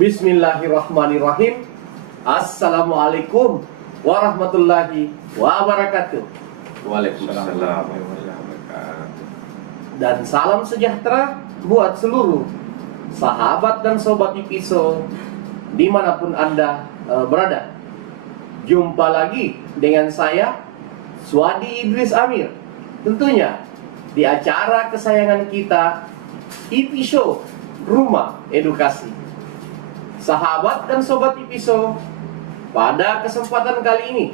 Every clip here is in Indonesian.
Bismillahirrahmanirrahim. Assalamualaikum warahmatullahi wabarakatuh. Waalaikumsalam warahmatullahi wabarakatuh. Dan salam sejahtera buat seluruh sahabat dan sobat IPISO dimanapun Anda berada. Jumpa lagi dengan saya, Swadi Idris Amir. Tentunya di acara kesayangan kita, IPISO Rumah Edukasi. Sahabat dan sobat IPISO, pada kesempatan kali ini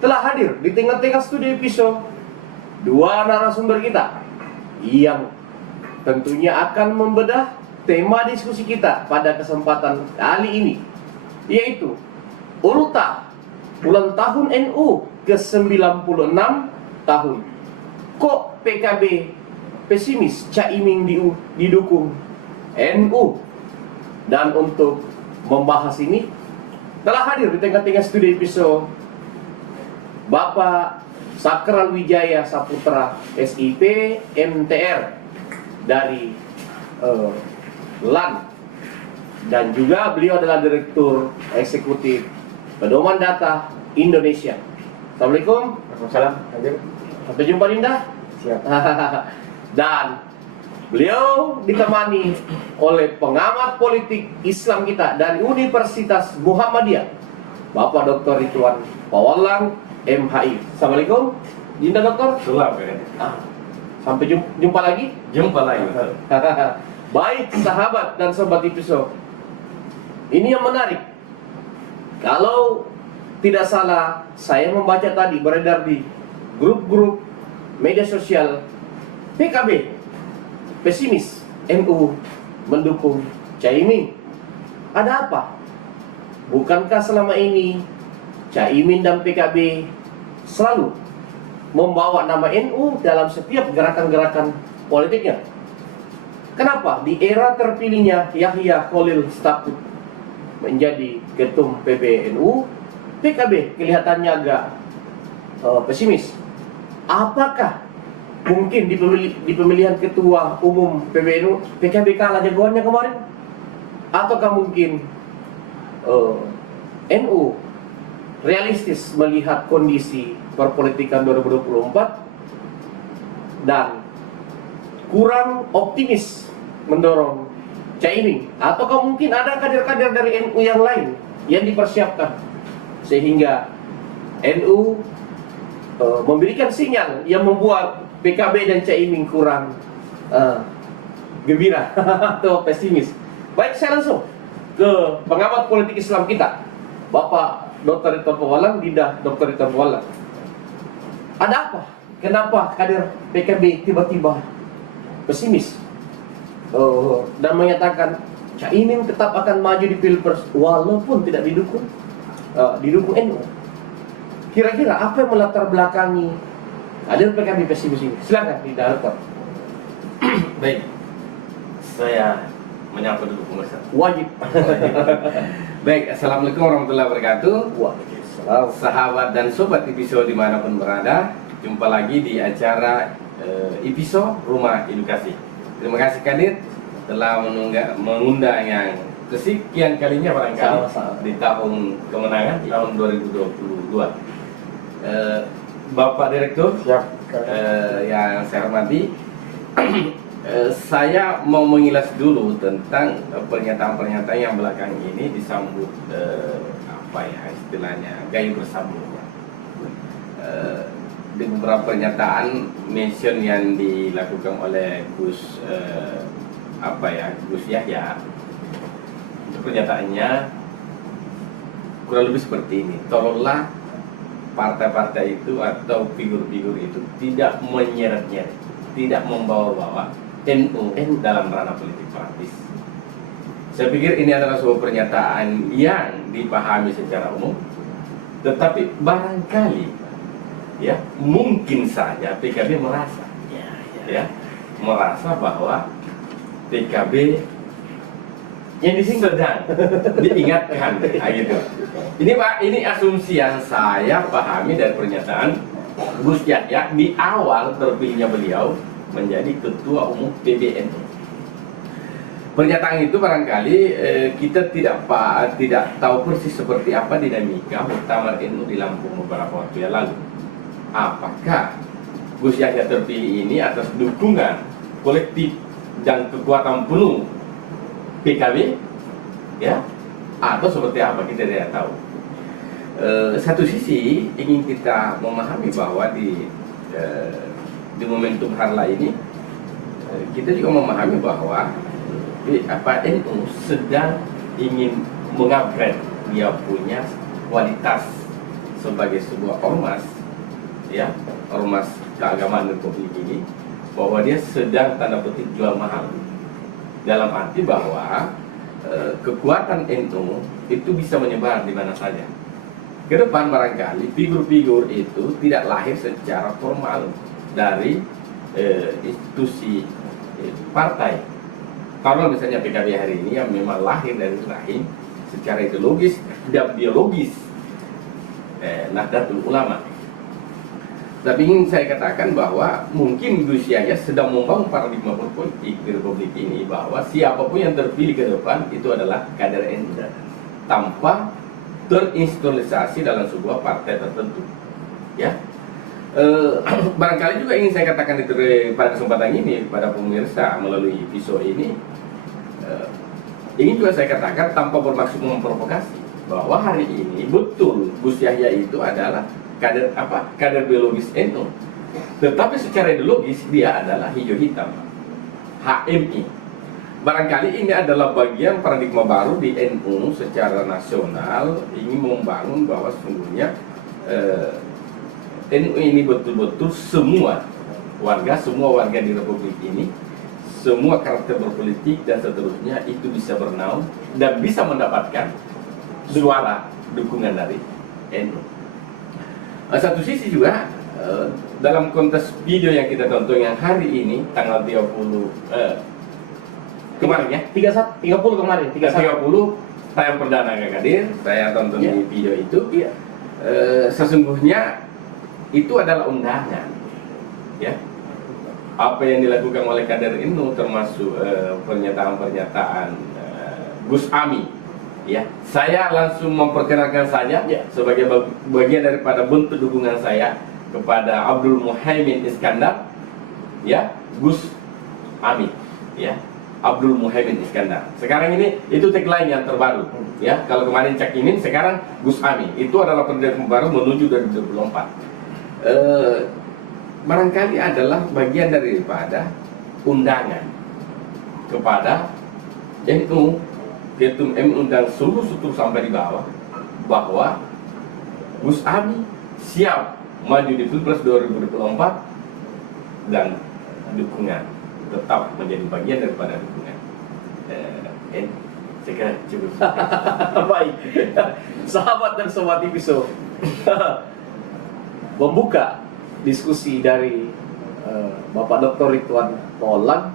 telah hadir di tengah-tengah studio IPISO dua narasumber kita yang tentunya akan membedah tema diskusi kita pada kesempatan kali ini, yaitu urutan ulang tahun NU ke-96 tahun. Kok PKB pesimis Caimin didukung NU? Dan untuk membahas ini telah hadir di tengah-tengah studio IPISO Bapak Sakral Wijaya Saputra SIP MTR dari LAN, dan juga beliau adalah Direktur Eksekutif Pedoman Data Indonesia. Assalamualaikum. Waalaikumsalam. Sampai jumpa Dinda. Siap. Dan beliau ditemani oleh pengamat politik Islam kita dari Universitas Muhammadiyah, Bapak Dr. Ridwan Pawalang MHI. Assalamualaikum Dinda Dokter. Selamat. Sampai jumpa lagi. Jumpa lagi. Baik sahabat dan sobat IPISO, ini yang menarik. Kalau tidak salah, saya membaca tadi beredar di grup-grup media sosial, PKB pesimis NU mendukung Caimin. Ada apa? Bukankah selama ini Caimin dan PKB selalu membawa nama NU dalam setiap gerakan-gerakan politiknya? Kenapa di era terpilihnya Yahya Khalil Stakuf menjadi ketum PBNU, PKB kelihatannya agak pesimis? Apakah mungkin di pemilihan ketua umum PBNU PKB kalah jagoannya kemarin? Ataukah mungkin NU realistis melihat kondisi perpolitikan 2024 dan kurang optimis mendorong Caimin? Ataukah mungkin ada kader-kader dari NU yang lain yang dipersiapkan sehingga NU memberikan sinyal yang membuat PKB dan Caimin kurang gembira atau pesimis? Baik, saya langsung ke pengamat politik Islam kita, Bapak Dr. Ridwan Pawalang. Dinda Dr. Ridwan Pawalang, ada apa? Kenapa kader PKB tiba-tiba pesimis dan menyatakan Caimin tetap akan maju di Pilpres walaupun tidak didukung NU? Kira-kira apa yang melatar belakangi ada PKB pesimis ini? Silakan Dinda Dokter. Baik. Saya menyapa dulu pemirsa. Wajib. Baik, assalamualaikum warahmatullahi wabarakatuh. Waalaikumsalam. Sahabat dan sobat IPISO dimanapun berada, jumpa lagi di acara IPISO Rumah Edukasi. Terima kasih Kadit telah mengundang yang kesekian kalinya barangkali di tahun kemenangan tahun 2022. Bapak Direktur, yang saya hormati, saya mau mengilas dulu tentang pernyataan-pernyataan yang belakang ini disambut istilahnya gayung bersambut. Di beberapa pernyataan mention yang dilakukan oleh Gus Yahya, itu pernyataannya kurang lebih seperti ini: tolonglah partai-partai itu atau figur-figur itu tidak menyeret-nyeret, tidak membawa-bawa NU dalam ranah politik praktis. Saya pikir ini adalah sebuah pernyataan yang dipahami secara umum, tetapi barangkali ya mungkin saja PKB merasa bahwa PKB yang sedang diingatkan gitu. Ini Pak, ini asumsi yang saya pahami dari pernyataan Gus Yahya di awal terpilihnya beliau menjadi ketua umum PBNU. pernyataan itu barangkali kita tidak tahu persis seperti apa dinamika muktamar NU di Lampung beberapa waktu yang lalu. Apakah Gus Yahya terpilih ini atas dukungan kolektif dan kekuatan penuh PKB, ya, atau seperti apa, kita tidak tahu. Satu sisi ingin kita memahami bahwa di momentum Harla ini kita juga memahami bahwa NU sedang ingin mengupgrade dia punya kualitas sebagai sebuah ormas, ya, ormas keagamaan Republik ini, bahwa dia sedang tanda petik jual mahal, dalam arti bahwa kekuatan NU itu bisa menyebar di mana saja. Ke depan barangkali figur-figur itu tidak lahir secara formal dari institusi partai. Kalau misalnya PKB hari ini yang memang lahir dari rahim secara ideologis dan biologis Nahdlatul Ulama. Tapi ingin saya katakan bahwa mungkin Gus Yahya sedang membangun paradigma politik di Republik ini, bahwa siapapun yang terpilih ke depan itu adalah kader NU tanpa terinstitualisasi dalam sebuah partai tertentu, ya. Barangkali juga ingin saya katakan pada kesempatan ini pada pemirsa melalui episode ini, ingin juga saya katakan tanpa bermaksud memprovokasi, bahwa hari ini betul Gus Yahya itu adalah kader biologis NU, tetapi secara ideologis dia adalah hijau hitam, HMI. Barangkali ini adalah bagian paradigma baru di NU secara nasional, ingin membangun bahwa sesungguhnya NU ini betul-betul semua warga di Republik ini, semua karakter berpolitik dan seterusnya itu bisa bernaung dan bisa mendapatkan suara dukungan dari NU. Satu sisi juga dalam konteks video yang kita tonton yang hari ini tanggal 30 kemarin, ya, 30 kemarin, 30 tayang perdana Kak Kadir, saya tonton di video itu. Sesungguhnya itu adalah undangan, ya. Apa yang dilakukan oleh kader NU termasuk pernyataan-pernyataan Gus Ami, ya. Saya langsung memperkenalkan saja, ya, sebagai bagian daripada bentuk dukungan saya kepada Abdul Muhaimin Iskandar, ya, Gus Ami, ya, Abdul Muhaimin Iskandar. Sekarang ini itu tagline yang terbaru, ya. Kalau kemarin Cak Imin, sekarang Gus Ami. Itu adalah pendekatan baru menuju 2024. Barangkali adalah bagian daripada undangan kepada NU, Ketum MU dan seluruh struktur sampai di bawah, bahwa Gus Ami siap maju di Pilpres 2024 dan dukungan tetap menjadi bagian daripada dukungan NU. Saya kira cukup. Baik, sahabat dan sobat episode, membuka diskusi dari Bapak Dr. Ridwan Maulana,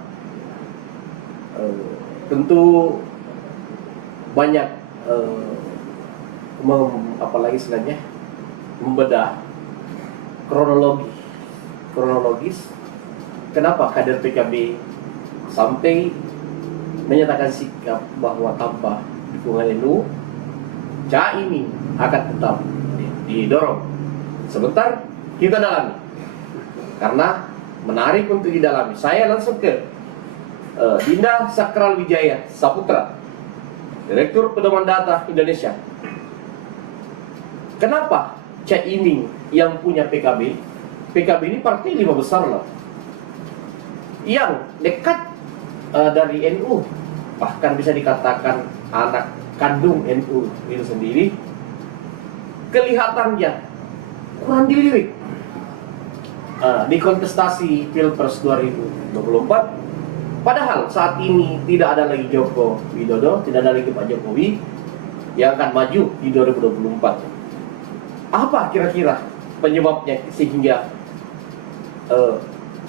tentu banyak apalagi istilahnya membedah kronologis kenapa kader PKB sampai menyatakan sikap bahwa tanpa dukungan NU Caimin akan tetap didorong. Sebentar kita dalami, karena menarik untuk didalami. Saya langsung ke Dinda Sakral Wijaya Saputra, Direktur Pedoman Data Indonesia. Kenapa Caimin yang punya PKB? PKB ini partai 5 besar loh, yang dekat dari NU, bahkan bisa dikatakan anak kandung NU itu sendiri, kelihatannya kurang dilirik di kontestasi Pilpres 2024. Padahal saat ini tidak ada lagi Joko Widodo, tidak ada lagi Pak Jokowi yang akan maju di 2024. Apa kira-kira penyebabnya sehingga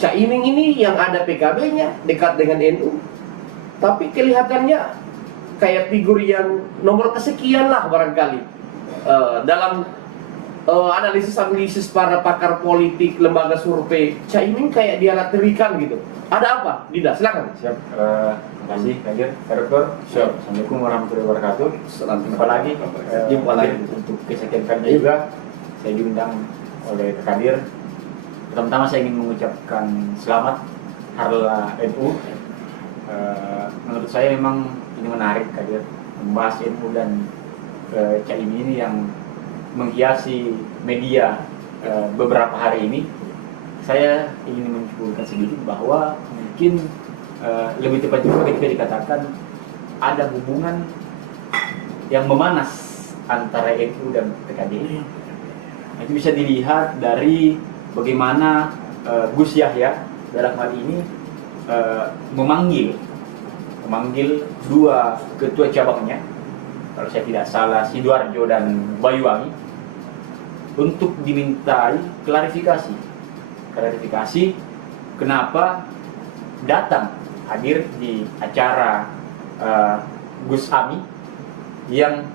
Caimin ini yang ada PKB-nya dekat dengan NU, tapi kelihatannya kayak figur yang nomor kesekian lah barangkali dalam analisis para pakar politik, lembaga survei, Caimin kayak dianaktirikan gitu. Ada apa? Dida, silakan. Siap. Terima kasih, Hadir, Pak Dokter. Siap. Assalamualaikum warahmatullahi wabarakatuh. Jumpa lagi. Jumpa lagi. Untuk kesekian kalinya juga, saya diundang oleh Pak Hadir. Pertama-tama saya ingin mengucapkan selamat Harla NU. Menurut saya memang ini menarik, Hadir, membahas NU dan Caimin ini yang menghiasi media beberapa hari ini. Saya ingin mencuburkan sedikit bahwa mungkin lebih tepat juga ketika dikatakan ada hubungan yang memanas antara NU dan PKB. Itu bisa dilihat dari bagaimana Gus Yahya dalam hal ini memanggil dua ketua cabangnya, kalau saya tidak salah Sidoarjo dan Banyuwangi, untuk dimintai klarifikasi kenapa datang hadir di acara Gus Ami yang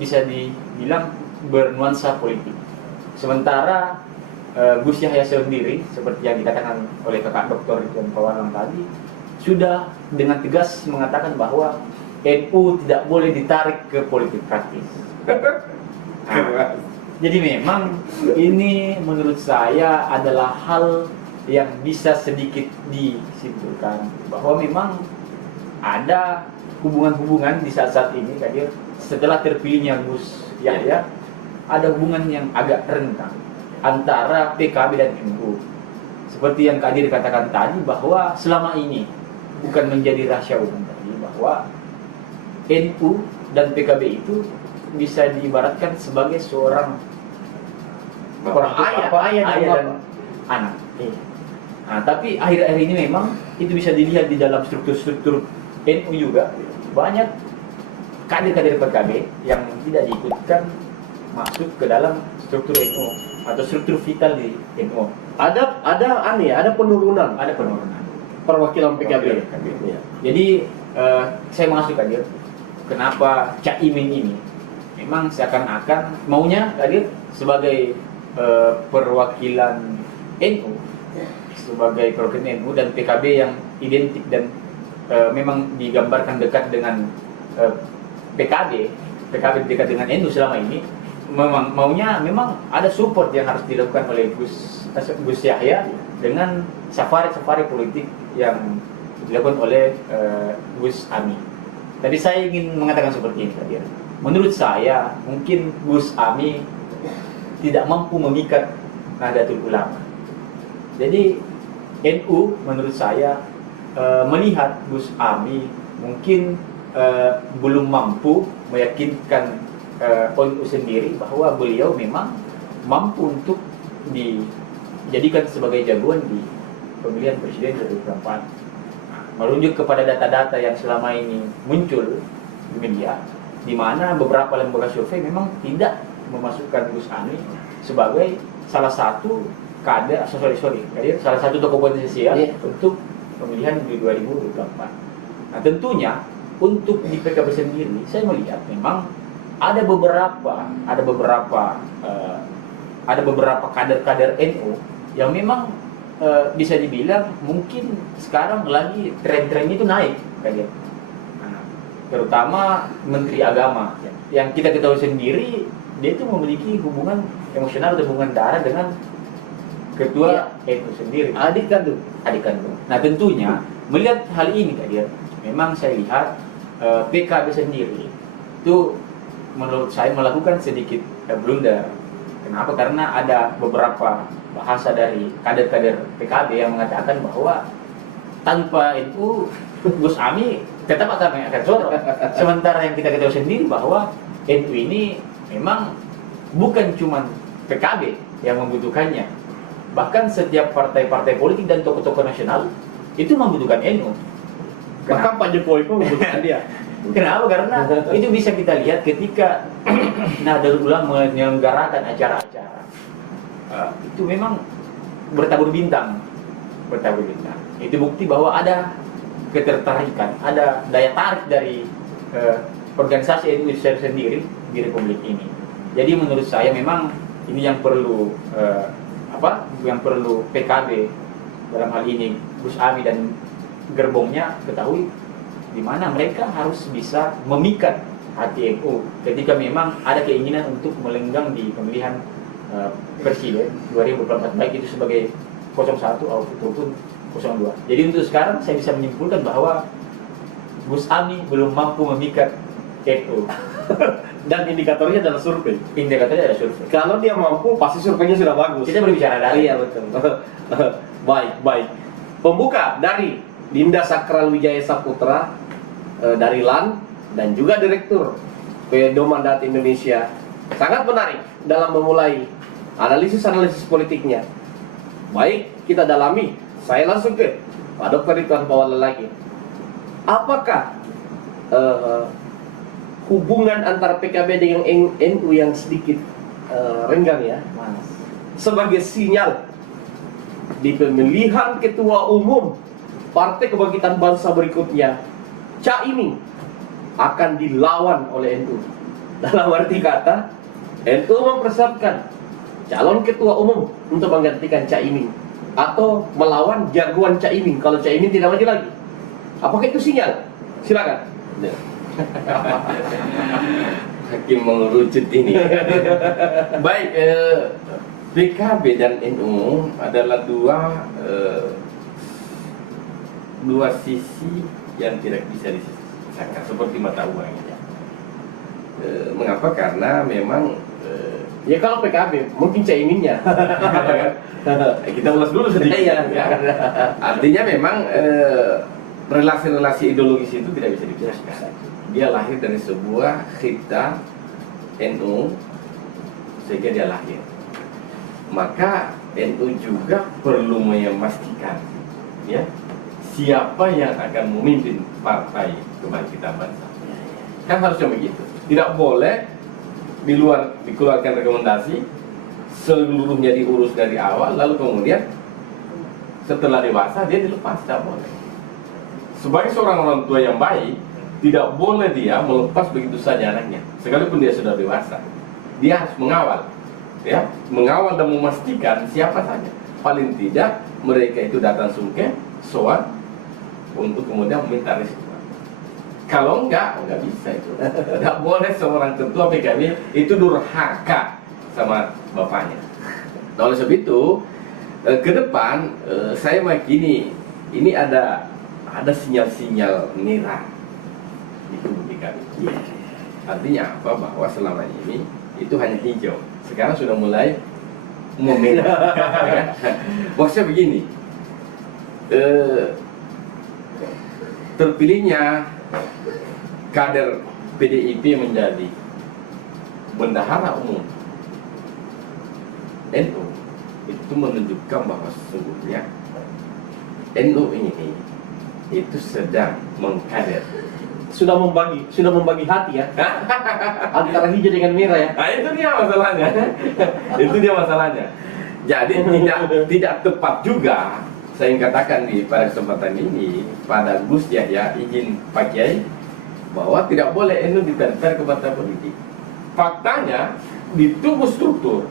bisa dibilang bernuansa politik. Sementara Gus Yahya sendiri, seperti yang dikatakan oleh kakak dokter Ridwan Pawalang tadi, sudah dengan tegas mengatakan bahwa NU tidak boleh ditarik ke politik praktis. Nah, jadi memang ini menurut saya adalah hal yang bisa sedikit disimpulkan bahwa memang ada hubungan-hubungan di saat-saat ini, Kadir, setelah terpilihnya Gus Yahya, ada hubungan yang agak renggang antara PKB dan NU. Seperti yang Kadir katakan tadi, bahwa selama ini bukan menjadi rahasia umum tadi bahwa NU dan PKB itu bisa diibaratkan sebagai seorang ayah dan anak. Nah, tapi akhir-akhir ini memang itu bisa dilihat di dalam struktur-struktur NU juga, banyak kader-kader PKB yang tidak diikutkan masuk ke dalam struktur NU atau struktur vital di NU. Ada penurunan. Ada penurunan Perwakilan PKB. Ya. Jadi saya masuk Kadir, kenapa Caimin ini memang seakan-akan maunya Kadir sebagai perwakilan NU, sebagai perwakilan NU dan PKB yang identik dan memang digambarkan dekat dengan PKB dekat dengan NU selama ini. Memang maunya memang ada support yang harus dilakukan oleh Gus Yahya dengan safari politik yang dilakukan oleh Gus Ami. Tadi saya ingin mengatakan seperti ini tadi. Menurut saya mungkin Gus Ami tidak mampu memikat Nahdlatul Ulama. Jadi NU menurut saya melihat Gus Ami mungkin belum mampu meyakinkan NU sendiri bahwa beliau memang mampu untuk dijadikan sebagai jagoan di pemilihan presiden 2024. Merujuk kepada data-data yang selama ini muncul di media, di mana beberapa lembaga survei memang tidak memasukkan Gus Ami sebagai salah satu kader, salah satu tokoh potensial untuk pemilihan di 2024. Nah, tentunya untuk di PKB sendiri, saya melihat memang ada beberapa kader-kader NU yang memang bisa dibilang mungkin sekarang lagi tren-tren itu naik kayak gitu. Nah, terutama Menteri Agama yang kita ketahui sendiri, dia itu memiliki hubungan emosional atau hubungan darah dengan ketua NU sendiri, adik kandung. Nah, tentunya melihat hal ini kadir, memang saya lihat PKB sendiri itu menurut saya melakukan sedikit blunder. Kenapa? Karena ada beberapa bahasa dari kader-kader PKB yang mengatakan bahwa tanpa itu Gus Ami tetap akan sorot. Sementara yang kita ketahui sendiri bahwa NU ini memang bukan cuma PKB yang membutuhkannya, bahkan setiap partai-partai politik dan tokoh-tokoh nasional itu membutuhkan NU. Bahkan Pak Jokowi pun membutuhkan dia. Kenapa? Karena itu bisa kita lihat ketika Nahdlatul Ulama menyelenggarakan acara-acara, itu memang bertabur bintang. Itu bukti bahwa ada ketertarikan, ada daya tarik dari organisasi NU sendiri di Republik ini. Jadi menurut saya memang Ini yang perlu yang perlu PKB dalam hal ini Gus Ami dan gerbongnya ketahui di mana mereka harus bisa memikat hati NU ketika memang ada keinginan untuk melenggang di pemilihan presiden 2024, baik itu sebagai 01 ataupun 02. Jadi untuk sekarang saya bisa menyimpulkan bahwa Gus Ami belum mampu memikat NU. Dan indikatornya adalah survei. Indikatornya ada survei. Kalau dia mampu, pasti surveinya sudah bagus. Kita berbicara dari Iya betul. Baik. Pembuka dari Dinda Sakral Wijaya Saputra dari LAN dan juga Direktur Pedoman Data Indonesia sangat menarik dalam memulai analisis politiknya. Baik, kita dalami. Saya langsung ke Pak Dr. Ridwan Fauwala lagi. Apakah hubungan antara PKB dengan NU yang sedikit renggang ya, sebagai sinyal di pemilihan ketua umum Partai Kebangkitan Bangsa berikutnya, Caimin akan dilawan oleh NU. Dalam arti kata, NU mempersiapkan calon ketua umum untuk menggantikan Caimin atau melawan jagoan Caimin kalau Caimin tidak maju lagi. Apakah itu sinyal? Silakan. Hakim mengerucut ini. Baik, PKB dan NU adalah dua sisi yang tidak bisa disamakan seperti mata uang ya. Mengapa? Karena memang Ya kalau PKB mungkin Caiminnya. kita ulas dulu sedikit. Iya. Ya. Artinya memang relasi-relasi ideologis itu tidak bisa dipisahkan. Dia lahir dari sebuah khita NU sehingga dia lahir. Maka NU juga perlu memastikan ya siapa yang akan memimpin Partai Kebangkitan Bangsa. Kan harusnya begitu. Tidak boleh dikeluarkan rekomendasi seluruhnya diurus dari awal lalu kemudian setelah dewasa dia dilepas. Tidak boleh. Sebagai seorang orang tua yang baik, tidak boleh dia melepas begitu saja anaknya sekalipun dia sudah dewasa. Dia harus mengawal dan memastikan siapa saja. Paling tidak mereka itu datang sungkem soal untuk kemudian meminta restu. Kalau enggak bisa itu. Enggak boleh seorang ketua PKB itu durhaka sama bapaknya. Nah, oleh sebab itu ke depan saya meyakini ini ada sinyal-sinyal merah di tubuh PKB. Artinya apa? Bahwa selama ini itu hanya hijau. Sekarang sudah mulai memerah. Maksudnya begini, terpilihnya kader PDIP menjadi bendahara umum NU itu menunjukkan bahwa sesungguhnya NU ini itu sedang mengkader, sudah membagi hati ya antara hijau dengan merah ya. Nah itu dia masalahnya. Itu dia masalahnya. Jadi tidak tepat juga saya katakan pada kesempatan ini pada Gus Yahya izin Pak Kiai bahwa tidak boleh NU ditarik ke partai politik. Faktanya di tubuh struktur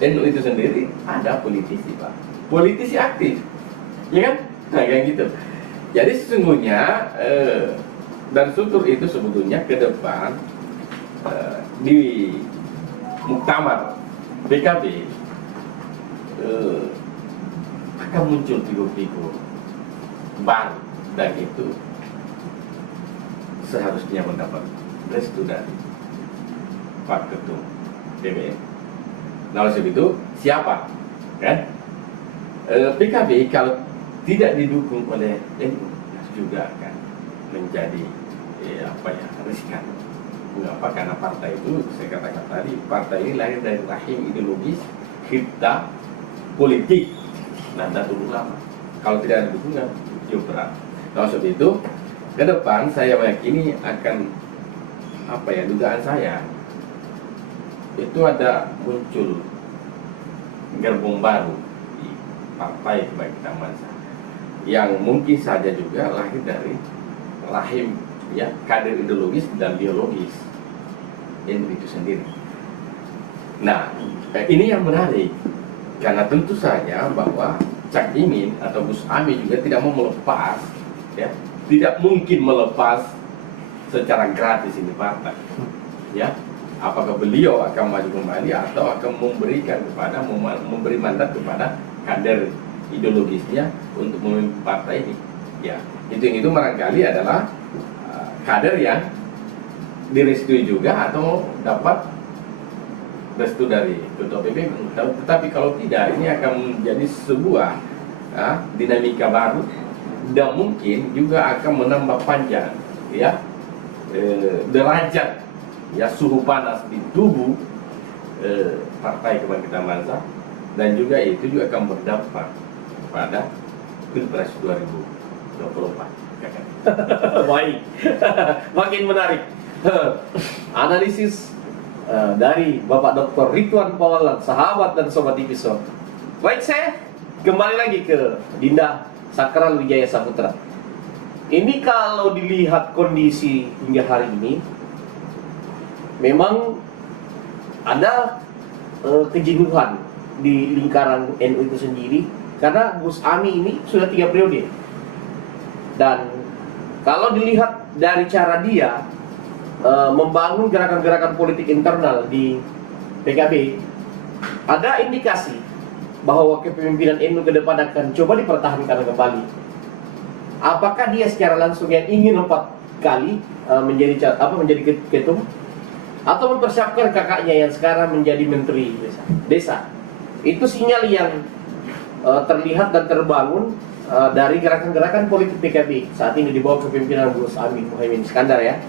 NU itu sendiri ada politisi Pak, politisi aktif, ya kan? Nah kayak gitu. Jadi sesungguhnya dan struktur itu sebetulnya ke depan di muktamar PKB akan muncul figur-figur baru dan itu seharusnya mendapat restu dari Pak Ketum PBN. Nah oleh sebab itu siapa kan PKB kalau tidak didukung oleh NU juga akan menjadi riskan. Mengapa? Karena partai itu saya katakan tadi partai ini lahir dari rahim ideologis kita politik Nahdlatul Ulama. Kalau tidak ada dukungan itu berat. Nah sebab itu ke depan saya meyakini akan dugaan saya itu ada muncul gerbong baru di Partai Kebangkitan Bangsa yang mungkin saja juga lahir dari rahim kader ideologis dan biologis NU itu sendiri. Nah, ini yang menarik karena tentu saja bahwa Cak Imin atau Gus Ami juga tidak mau melepas, ya, tidak mungkin melepas secara gratis ini partai, ya. Apakah beliau akan maju kembali atau akan memberi mandat kepada kader ideologisnya untuk memimpin partai ini, ya. Itu barangkali adalah kader yang direstui juga atau dapat restu dari ketua PBB. Tetapi kalau tidak, ini akan menjadi sebuah dinamika baru dan mungkin juga akan menambah panjang, ya, derajat, ya, suhu panas di tubuh Partai Kebangkitan Bangsa, dan juga itu juga akan berdampak pada Pilpres 2024. Baik, makin menarik. Analisis dari Bapak Dr. Ridwan Pawalan, sahabat dan sobat episode. Baik, saya kembali lagi ke Dinda Sakral Wijaya Saputra. Ini kalau dilihat kondisi hingga hari ini, memang ada kejenuhan di lingkaran NU itu sendiri, karena Gus Ami ini sudah 3 periode. Dan kalau dilihat dari cara dia membangun gerakan-gerakan politik internal di PKB, ada indikasi bahwa kepemimpinan NU ke depan akan coba dipertahankan kembali. Apakah dia secara langsung yang ingin 4 kali menjadi ketum, atau mempersiapkan kakaknya yang sekarang menjadi menteri desa? Itu sinyal yang terlihat dan terbangun dari gerakan-gerakan politik PKB saat ini di bawah kepemimpinan Gus Amin Muhaimin Iskandar, ya.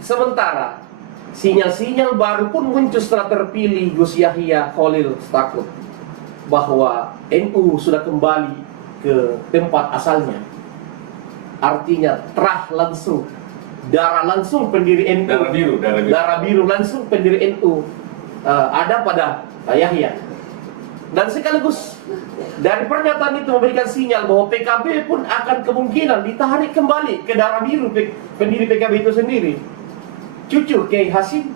Sementara sinyal-sinyal baru pun muncul setelah terpilih Gus Yahya Khalil Stakuf bahwa NU sudah kembali ke tempat asalnya. Artinya terah langsung, darah langsung pendiri NU, darah biru langsung pendiri NU ada pada Yahya. Dan sekaligus dari pernyataan itu memberikan sinyal bahwa PKB pun akan kemungkinan ditarik kembali ke darah biru pendiri PKB itu sendiri, cucu Kiai Hasim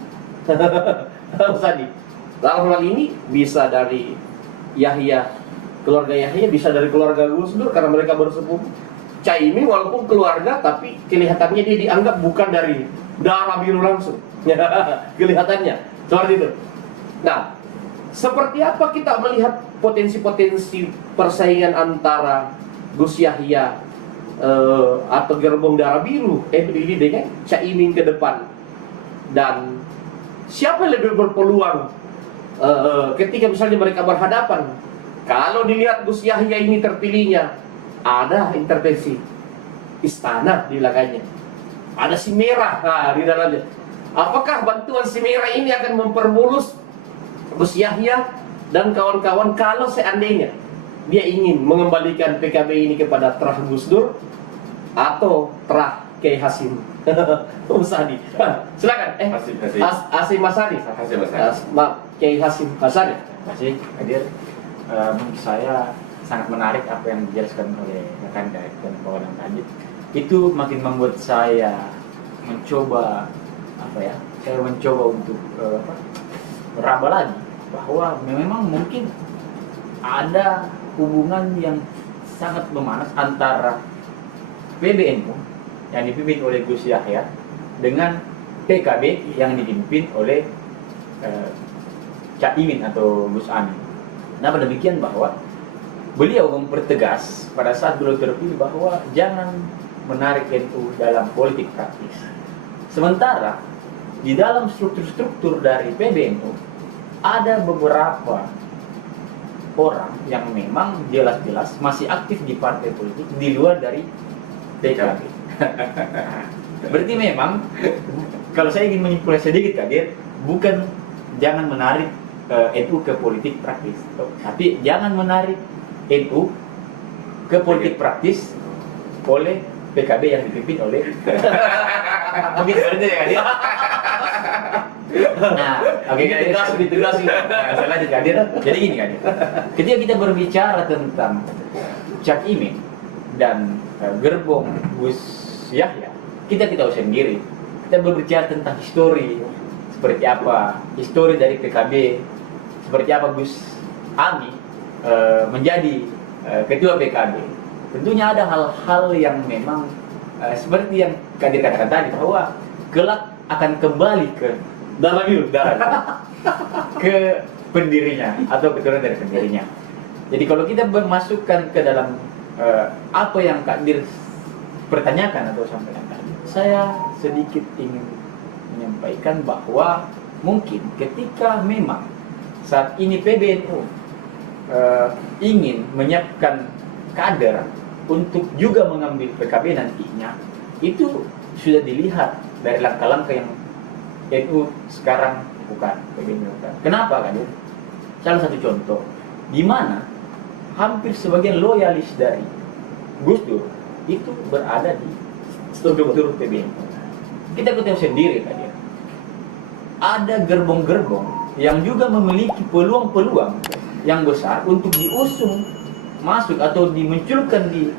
Sadi. Dalam hal ini bisa dari Yahya, keluarga Yahya, bisa dari keluarga Gus Dur karena mereka bersepupu. Caimin walaupun keluarga, tapi kelihatannya dia dianggap bukan dari darah biru langsung. Kelihatannya seperti itu. Nah, seperti apa kita melihat potensi-potensi persaingan antara Gus Yahya atau gerbong darah biru ini dengan Caimin ke depan? Dan siapa yang lebih berpeluang ketika misalnya mereka berhadapan? Kalau dilihat Gus Yahya ini terpilihnya, ada intervensi istana di belakangnya, ada si merah di dalamnya. Apakah bantuan si merah ini akan mempermulus Gus Yahya dan kawan-kawan kalau seandainya dia ingin mengembalikan PKB ini kepada terah Gus Dur atau terah Kiai Hasim Sadi? Silakan. Hasim Masari. Kiai Hasim Masari. Terima kasih hadir. Menurut saya sangat menarik apa yang dijelaskan oleh rekan dan kawan tadi. Itu makin membuat saya mencoba untuk meraba lagi bahwa memang mungkin ada hubungan yang sangat memanas antara PBNU yang dipimpin oleh Gus Yahya dengan PKB yang dipimpin oleh Cak Imin atau Gus Amin. Nah, demikian bahwa beliau mempertegas pada saat beliau terpilih bahwa jangan menarik NU dalam politik praktis. Sementara di dalam struktur-struktur dari PBNU ada beberapa orang yang memang jelas-jelas masih aktif di partai politik di luar dari PKB. Berarti memang kalau saya ingin menyimpulkan sedikit Kadir, bukan jangan menarik NU ke politik praktis, tapi jangan menarik NU ke politik praktis oleh PKB yang dipimpin oleh begitu aja ya Kadir. Nah, oke, ditegasin. Saya lanjut Kadir. Jadi gini Kadir, ketika kita berbicara tentang Cak Imin dan gerbong Gus Yahya, kita tahu sendiri. Kita berbicara tentang histori seperti apa histori dari PKB, seperti apa Gus Ami menjadi ketua PKB. Tentunya ada hal-hal yang memang seperti yang Kadir katakan tadi, bahwa kelak akan kembali ke Darah biru. ke pendirinya atau keturunan dari pendirinya. Jadi kalau kita masukkan ke dalam apa yang Kak Dir pertanyakan atau sampaikan tadi, saya sedikit ingin menyampaikan bahwa mungkin ketika memang saat ini PBNU ingin menyiapkan kader untuk juga mengambil PKB nantinya, itu sudah dilihat dari langkah-langkah yang NU sekarang bukan PBNU. Kenapa kan? Salah satu contoh di mana hampir sebagian loyalis dari Gus Dur itu berada di struktur PBNU. Kita ketahui sendiri kan ya, ada gerbong-gerbong yang juga memiliki peluang-peluang yang besar untuk diusung masuk atau dimunculkan di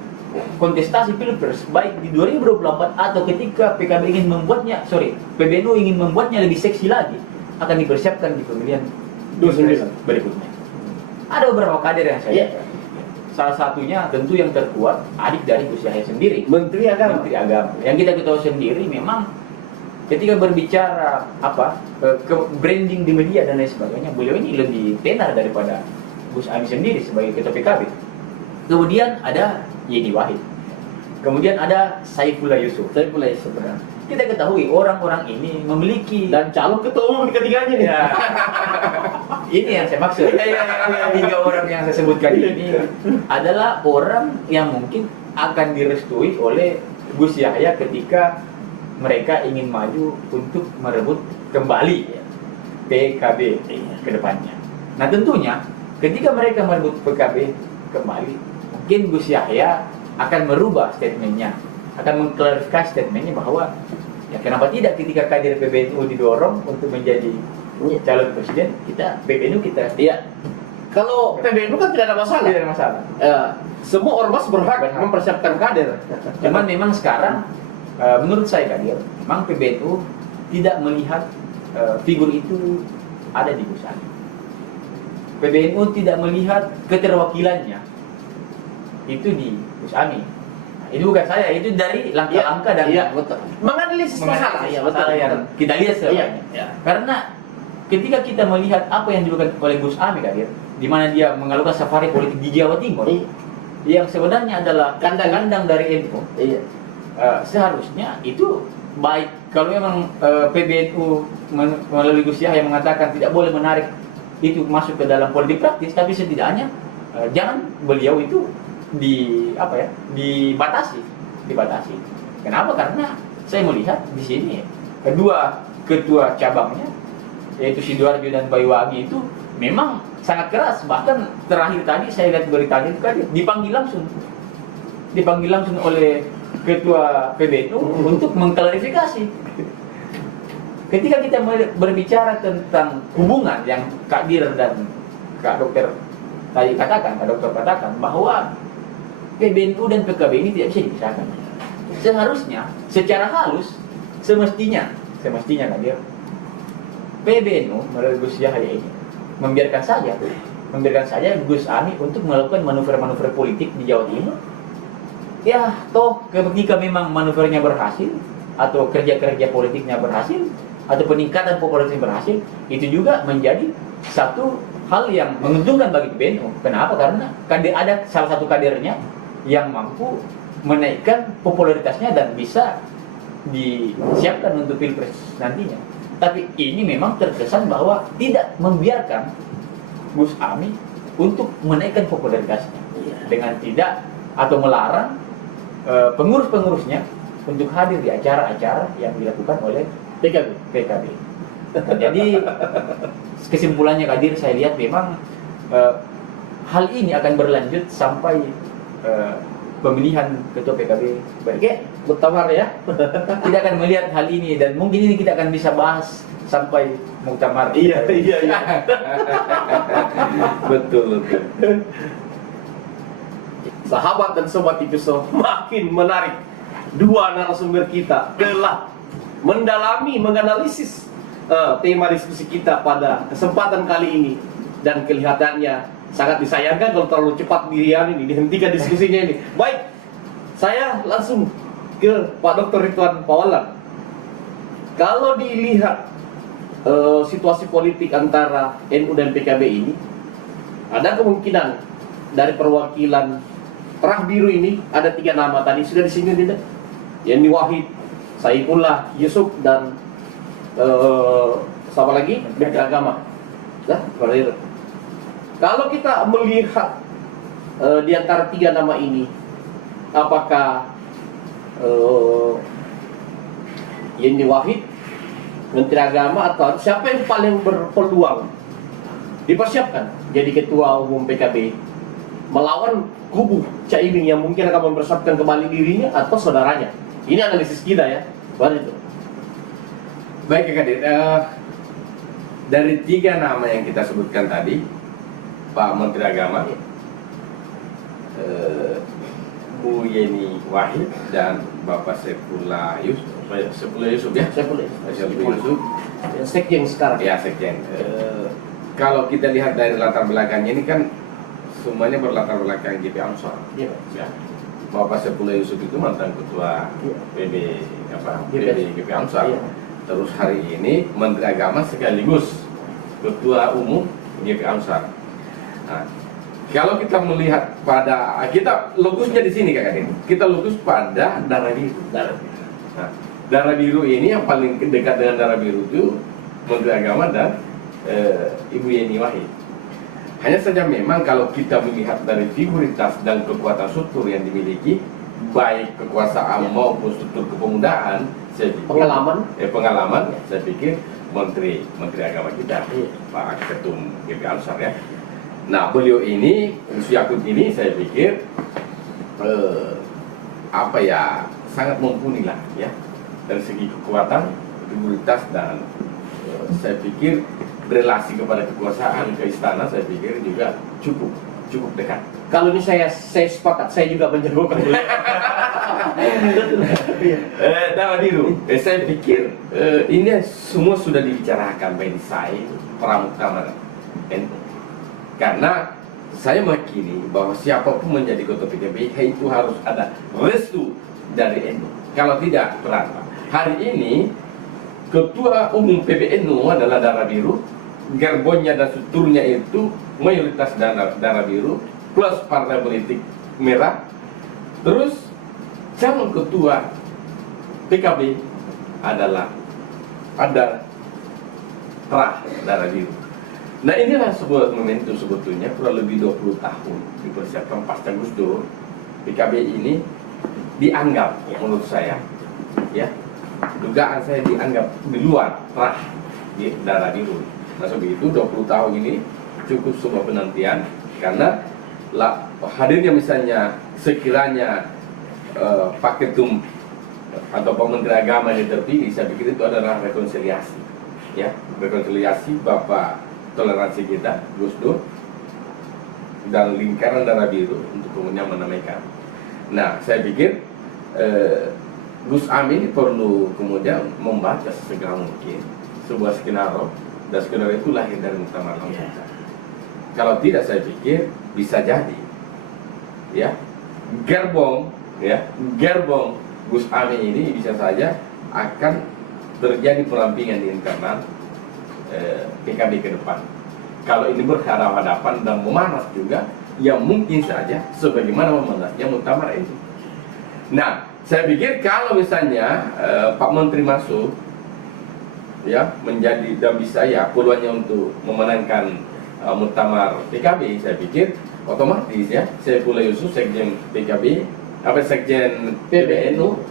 kontestasi pilpres, baik di 2024 atau ketika PBNU ingin membuatnya lebih seksi lagi, akan dipersiapkan di pemilihan 29 berikutnya. Ada beberapa kader yang saya lihat. Salah satunya tentu yang terkuat adik dari Gus Yahya sendiri, Menteri Agama. Menteri Agama. Yang kita ketahui sendiri memang ketika berbicara ke branding di media dan lain sebagainya, beliau ini lebih tenar daripada Gus Ami sendiri sebagai ketua PKB. Kemudian ada Yeni Wahid. Kemudian ada Saifullah Yusuf. Saifullah Yusuf. Kita ketahui orang-orang ini memiliki Dan calon ketua umum ketiganya nih. ya, ini yang saya maksud. Tiga orang yang saya sebutkan ini adalah orang yang mungkin akan direstui oleh Gus Yahya ketika mereka ingin maju untuk merebut kembali PKB ke depannya. Nah tentunya ketika mereka merebut PKB kembali, mungkin Gus Yahya akan merubah statementnya, akan mengklarifikasi statementnya bahwa ya kenapa tidak ketika kader PBNU didorong untuk menjadi calon presiden, kita PBNU kita Iya. Kalau PBNU kan tidak ada masalah. tidak ada masalah. Semua ormas berhak mempersiapkan kader. Cuman memang sekarang menurut saya Kadir, memang PBNU tidak melihat figur itu ada di Gus Ami. PBNU tidak melihat keterwakilannya itu di Gus Ami. Nah, itu bukan saya, itu dari langkah-langkah dan betul. Menganalisis masalah, menganalisis ya masalah betul. yang kita lihat sebenarnya. Iya. Karena ketika kita melihat apa yang dilakukan oleh Gus Ami Kadir, di mana dia mengalukan safari politik di Jawa Timur, Iya. yang sebenarnya adalah kandang dari NU. Iya. Seharusnya itu baik kalau memang PBNU melalui Gus Yahya yang mengatakan tidak boleh menarik itu masuk ke dalam politik praktis, tapi setidaknya jangan beliau itu dibatasi. Kenapa? Karena saya melihat di sini kedua ketua cabangnya yaitu Sidoarjo dan Baiwagi itu memang sangat keras. Bahkan terakhir tadi saya lihat beritanya itu kan dipanggil langsung oleh ketua PBNU untuk mengklarifikasi. Ketika kita berbicara tentang hubungan yang Kak Dir dan Kak Dokter tadi katakan bahwa PBNU dan PKB ini tidak bisa dipisahkan. Seharusnya secara halus semestinya Kak Dir, PBNU melalui Gus Yahya ini membiarkan saja Gus Ami untuk melakukan manuver-manuver politik di Jawa Timur. Ya, toh ketika memang manuvernya berhasil atau kerja-kerja politiknya berhasil atau peningkatan popularitasnya berhasil, itu juga menjadi satu hal yang menguntungkan bagi PBNU. Kenapa? Karena ada salah satu kadernya yang mampu menaikkan popularitasnya dan bisa disiapkan untuk pilpres nantinya. Tapi ini memang terkesan bahwa tidak membiarkan Gus Ami untuk menaikkan popularitasnya dengan tidak atau melarang pengurus-pengurusnya untuk hadir di acara-acara yang dilakukan oleh PKB. Jadi kesimpulannya Kadir, saya lihat memang hal ini akan berlanjut sampai pemilihan ketua PKB berikutnya. Muktamar ya. Tidak akan melihat hal ini dan mungkin ini kita akan bisa bahas sampai muktamar. Iya. Betul. Sahabat dan sobat Tipiso, makin menarik. Dua narasumber kita telah mendalami, menganalisis tema diskusi kita pada kesempatan kali ini, dan kelihatannya sangat disayangkan kalau terlalu cepat dihentikan diskusinya ini. Baik, saya langsung ke Pak Dr. Ridwan Pawalan. Kalau dilihat situasi politik antara NU dan PKB ini, ada kemungkinan dari perwakilan Terah Biru ini ada 3 nama tadi sudah disinggung tidak? Yeni Wahid, Saifullah Yusuf, dan siapa lagi? Menteri Agama. Nah, seperti itu. Kalau kita melihat di antara 3 nama ini, apakah Yeni Wahid, Menteri Agama, atau siapa yang paling berpeluang dipersiapkan jadi ketua umum PKB melawan kubu Caimin yang mungkin akan mempersiapkan kembali dirinya atau saudaranya? Ini analisis kita ya, baru itu. Baik Kak Kadir, dari 3 nama yang kita sebutkan tadi, Pak Menteri Agama, Bu Yeni Wahid, dan Bapak Saifullah Yusuf ya? Saifullah Yusuf. Sekjen sekarang. Ya, Sekjen. Kalau kita lihat dari latar belakangnya ini kan semuanya berlatar belakang GP Ansor. Iya, Pak. Ya. Bapak Saifullah Yusuf itu mantan ketua GP Ansor. Iya. Terus hari ini Menteri Agama sekaligus Ketua Umum GP Ansor. Nah, kalau kita melihat pada, kita lokusnya di sini Kak Kadin. Kita lokus pada darah biru. Nah, darah biru ini yang paling dekat dengan darah biru itu Menteri Agama dan Ibu Yeni Wahid. Hanya saja memang kalau kita melihat dari figuritas dan kekuatan struktur yang dimiliki, baik kekuasaan maupun struktur kepemudaan, saya pikir, pengalaman, saya pikir Menteri Agama kita, Pak Ketum GP Ansor ya. Nah, beliau ini, Gus Yakut ini, saya pikir sangat mumpuni lah ya dari segi kekuatan, figuritas, dan saya pikir relasi kepada kekuasaan ke istana, saya pikir juga cukup dekat. Kalau ini saya sepakat, saya juga menjagokan. Darah biru, saya pikir ini semua sudah dibicarakan by design Pramuktamar NU. Karena saya meyakini bahwa siapapun menjadi ketua PKB itu harus ada restu dari NU. Kalau tidak, berat. Hari ini Ketua Umum PBNU adalah darah biru, gerbongnya dan strukturnya itu mayoritas darah biru plus partai politik merah. Terus calon ketua PKB adalah ada Terah darah biru. Nah, inilah sebuah momentum sebetulnya kurang lebih 20 tahun dipersiapkan pasca Gus Dur. PKB ini dianggap menurut saya ya, dugaan saya dianggap di luar Terah di darah biru. Nah, sebab itu 20 tahun ini cukup sebuah penantian, karena hadirnya misalnya sekiranya Pak Ketum atau Pak Menteri Agama yang terpilih, saya pikir itu adalah rekonsiliasi ya, rekonsiliasi Bapak toleransi kita Gus Dur dan lingkaran darah biru untuk kemudian menamaikan. Nah, saya pikir Gus Amin perlu kemudian membaca sesegera mungkin sebuah skenario, dan skenario itu lahir dari Muktamar Lampung. Kalau tidak, saya pikir bisa jadi ya gerbong Gus Amin ini bisa saja akan terjadi perampingan di internal PKB ke depan. Kalau ini berhadapan dan memanas juga, ya mungkin saja sebagaimana memanasnya Muktamar itu. Nah, saya pikir kalau misalnya Pak Menteri masuk ya menjadi, dan bisa ya peluangnya untuk memenangkan Muktamar PKB, saya pikir otomatis ya Saifullah Yusuf Sekjen PKB, Sekjen PBNU,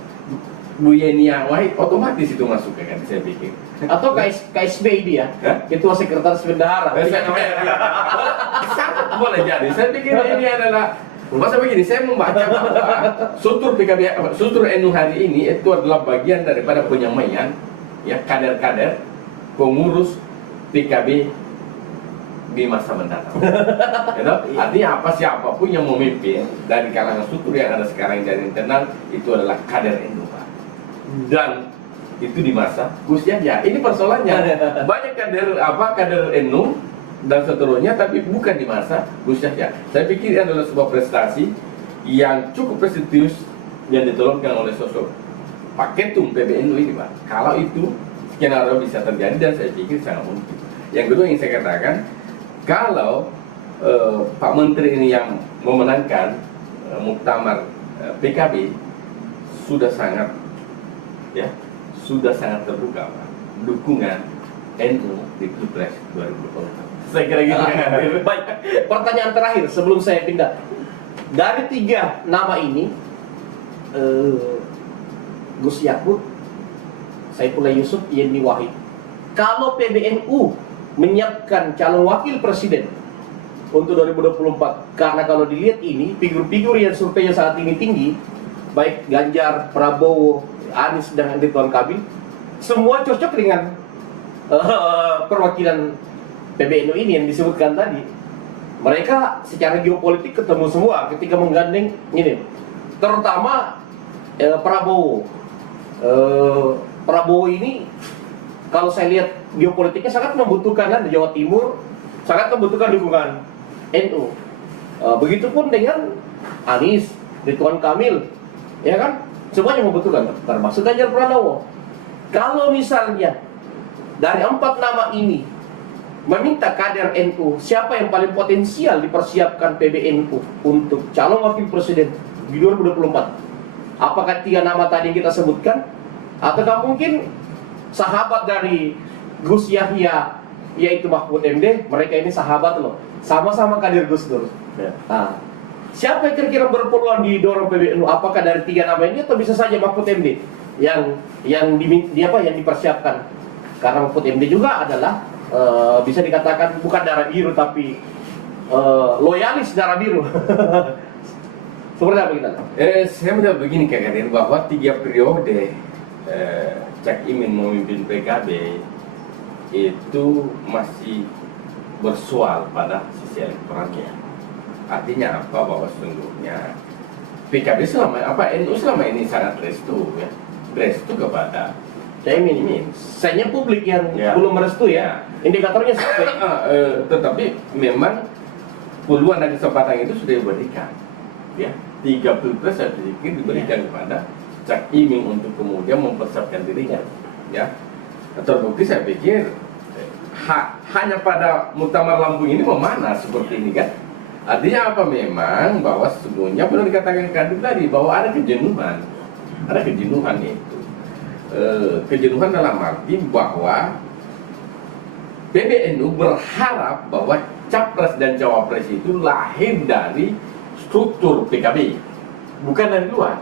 Bu Yeni Wahid otomatis itu masuk kan, saya pikir. Atau KSB dia, Ketua Sekretaris Bendahara. Sangat boleh jadi. Saya pikir ini adalah, masa begini, saya membaca bahwa struktur PKB, struktur NU hari ini itu adalah bagian daripada penyamaian ya kader-kader pengurus PKB di masa mendatang. Artinya apa, siapapun yang memimpin dari kalangan struktur yang ada sekarang dari internal itu adalah kader NU, Pak. Dan itu di masa Gus Yahya. Ini persoalannya. Banyak kader NU dan seterusnya, tapi bukan di masa Gus Yahya. Saya pikir ini adalah sebuah prestasi yang cukup prestisius yang ditolongkan oleh sosok Pak Ketum PBNU ini, Pak. Kalau itu skenario bisa terjadi, dan saya pikir sangat mungkin. Yang kedua yang saya katakan, kalau Pak Menteri ini yang memenangkan muktamar PKB sudah sangat terbuka, Pak, dukungan NU di Pilpres 2024. Saya kira gitu. Baik, pertanyaan terakhir sebelum saya pindah. Dari 3 nama ini, Gus Yakut, Saifullah Yusuf, Yeni Wahid. Kalau PBNU menyiapkan calon wakil presiden untuk 2024, karena kalau dilihat ini figur-figur yang surveinya saat ini tinggi, baik Ganjar, Prabowo, Anies dan Ridwan Kamil, semua cocok dengan perwakilan PBNU ini yang disebutkan tadi. Mereka secara geopolitik ketemu semua ketika menggandeng ini, terutama Prabowo. Prabowo ini kalau saya lihat geopolitiknya sangat membutuhkan di Jawa Timur, sangat membutuhkan dukungan NU. Begitupun dengan Anies, Ridwan Kamil, ya kan? Semuanya membutuhkan, termasuk Ganjar Pranowo. Kalau misalnya dari 4 nama ini meminta kader NU, siapa yang paling potensial dipersiapkan PBNU untuk calon wakil presiden di 2024? Apakah 3 nama tadi yang kita sebutkan? Ataukah mungkin sahabat dari Gus Yahya, yaitu Mahfud MD? Mereka ini sahabat loh, sama-sama kader Gus Dur. Nah, siapa yang kira-kira berpeluang didorong PBNU? Apakah dari 3 nama ini, atau bisa saja Mahfud MD yang dipersiapkan? Karena Mahfud MD juga adalah bisa dikatakan bukan darah biru, tapi loyalis darah biru. Seperti apa kita? Saya melihat begini Kak Kadir, bahwa 3 periode Cak Imin memimpin PKB itu masih bersoal pada sisi elektoralnya. Artinya apa? Bahwa sesungguhnya PKB NU selama ini sangat restu kepada Cak Imin. Sayangnya publik yang belum merestui ya. Indikatornya seperti tetapi memang peluang dan kesempatan itu sudah diberikan. Ya, 3 pilpres saya pikir diberikan kepada Cak Imin untuk kemudian mempersiapkan dirinya. Ya, terbukti saya pikir hanya pada muktamar Lampung ini memanas seperti ini kan. Artinya apa? Memang bahwa sesungguhnya perlu dikatakan Kadir tadi bahwa ada kejenuhan itu. Kejenuhan dalam arti bahwa PBNU berharap bahwa capres dan cawapres itu lahir dari struktur PKB, bukan dari luar.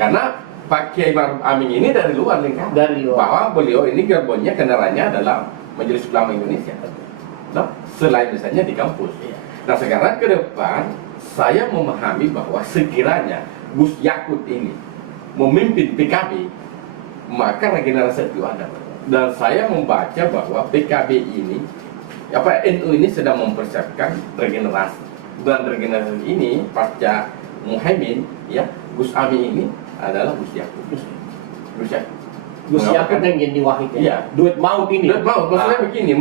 Karena Pak Kiai Ma'ruf Amin ini dari luar lingkaran. Dari luar. Bahwa beliau ini gerbongnya, kendaraannya adalah Majelis Ulama Indonesia. Nah, selain misalnya di kampus. Nah, sekarang ke depan saya memahami bahwa sekiranya Gus Yakut ini memimpin PKB, maka regenerasi itu ada. Dan saya membaca bahwa PKB ini, NU ini sedang mempersiapkan regenerasi. Dan regenerasi ini pasca Muhaimin, ya, Gus Amin ini adalah Gus Yakut. Gus Yakut dan Yeni Wahid ya. Iya. Duet maut ini. Duet maut, maksudnya begini,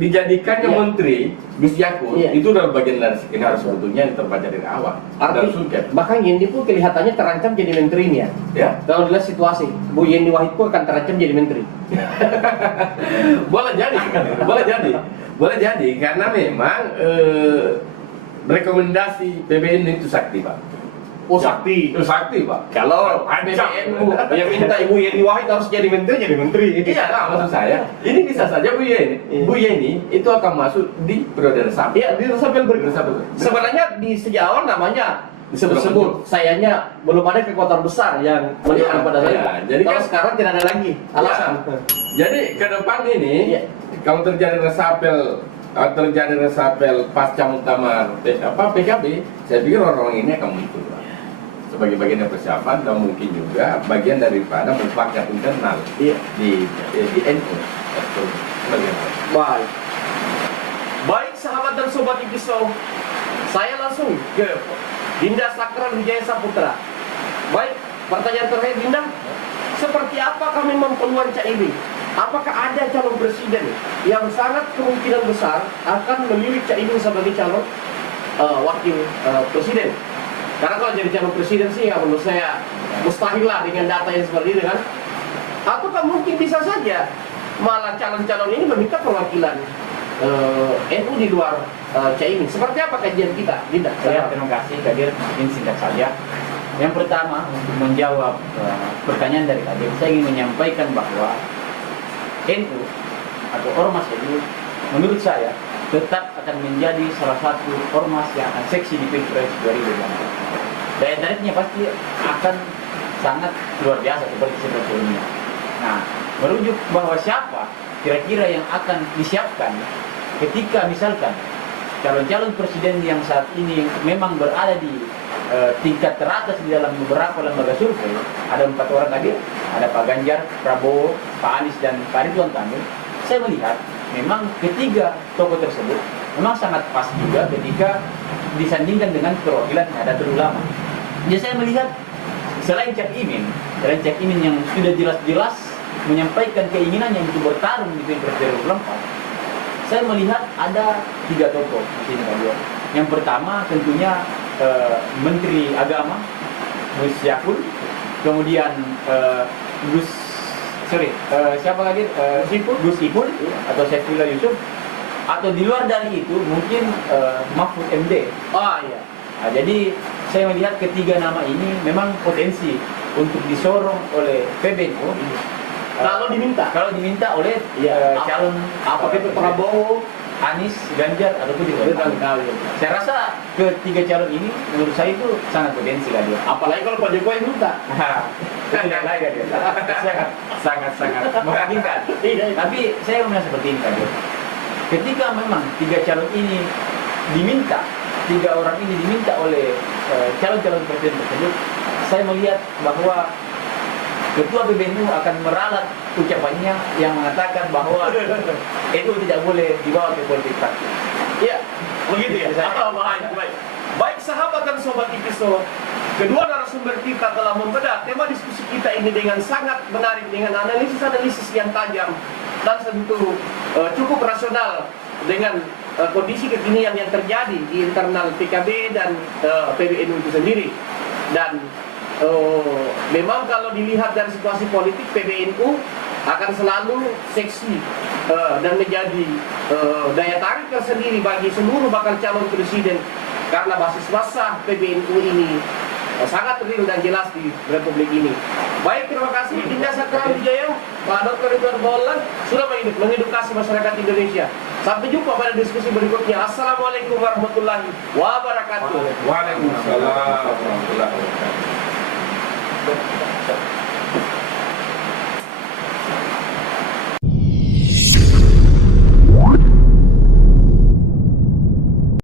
dijadikannya menteri Gus Yakut itu adalah bagian dari skenario sebetulnya yang terbaca dari awal. Bahkan Yeni pun kelihatannya terancam jadi menterinya. Ya. Kalau dilihat situasi, Bu Yeni Wahid pun akan terancam jadi menteri. boleh jadi karena memang rekomendasi PBNU itu sakti, Pak. Oh, sakti. Itu sakti, Pak. Kalau PBNU yang minta Ibu Yeni Wahid harus jadi menteri. Iya lah, maksud saya. Ini bisa saja Bu Yeni itu akan masuk di periode resapel. Iya, di resapel berikutnya. Sebenarnya di sejak awal namanya disebut-sebut. Sayangnya belum ada kekuatan besar yang melihat pada saya. Jadi kalau kan sekarang tidak ada lagi alasan. Jadi ke depan ini kalau terjadi resapel pasca muktamar PKB, saya pikir orang-orang ini akan muncul sebagai bagian dari persiapan dan mungkin juga bagian daripada mufakat internal di NU. Baik sahabat dan sobat Ipiso, saya langsung ke Dinda Sakran Wijaya Saputra. Baik, pertanyaan terakhir Dinda, seperti apa kami mempeluang Caimin? Apakah ada calon presiden yang sangat kemungkinan besar akan melirik Caimin sebagai calon wakil presiden? Karena kalau jadi calon presiden sih ya menurut saya mustahil lah dengan data yang seperti ini kan. Ataukah mungkin bisa saja malah calon-calon ini meminta perwakilan NU di luar Caimin? Seperti apa kajian kita? Tidak. Terima kasih Kadir, mungkin singkat saja. Yang pertama, untuk menjawab pertanyaan dari Kadir, saya ingin menyampaikan bahwa NU atau Ormas NU menurut saya tetap akan menjadi salah satu ormas yang akan seksi di Pilpres 2024. Daya tariknya pasti akan sangat luar biasa seperti ini. Nah, merujuk bahwa siapa kira-kira yang akan disiapkan ketika misalkan calon-calon presiden yang saat ini memang berada di tingkat teratas di dalam beberapa lembaga survei, ada 4 orang tadi, ada Pak Ganjar, Prabowo, Pak Anies, dan Pak Ridwan Kamil. Saya melihat memang ketiga tokoh tersebut memang sangat pas juga ketika disandingkan dengan perwakilan Nahdlatul Ulama. Jadi saya melihat selain Cak Imin yang sudah jelas-jelas menyampaikan keinginannya untuk bertarung di Pilpres 2024, saya melihat ada 3 tokoh di sini tadi. Yang pertama tentunya Menteri Agama Gus Yakul, kemudian siapa lagi? Gus Ipul atau Saifullah Yusuf, atau di luar dari itu mungkin Mahfud MD. Oh iya. Nah, jadi saya melihat ketiga nama ini memang potensi untuk disorong oleh PBNU. Kalau diminta oleh calon apakah itu Prabowo, Anies, Ganjar, ataupun Ridwan Kamil. Saya rasa ketiga calon ini menurut saya itu sangat potensi kan dia. apalagi kalau Pak Jokowi minta. Itu tidak lain kan dia. Sangat memungkinkan. Tapi saya memang seperti ini kan dia. Ketika memang 3 calon ini diminta, 3 orang ini diminta oleh calon-calon presiden tersebut, saya melihat bahwa Ketua PBNU akan meralat ucapannya yang mengatakan bahwa itu tidak boleh dibawa ke politik praktis. Iya, begitu ya. Baik sahabat dan sobat Ipiso, kedua narasumber kita telah membedah tema diskusi kita ini dengan sangat menarik, dengan analisis yang tajam dan tentu cukup rasional dengan kondisi kekinian yang terjadi di internal PKB dan PBNU itu sendiri. Dan memang kalau dilihat dari situasi politik, PBNU akan selalu seksi dan menjadi daya tarik tersendiri bagi seluruh bakal calon presiden, karena basis massa PBNU ini sangat real dan jelas di Republik ini. Baik, terima kasih Dinda Sakral Wijaya, Pak Dr. Ridwan Kamil sudah mengedukasi masyarakat Indonesia. Sampai jumpa pada diskusi berikutnya. Assalamualaikum warahmatullahi wabarakatuh. Waalaikumsalam warahmatullahi wabarakatuh.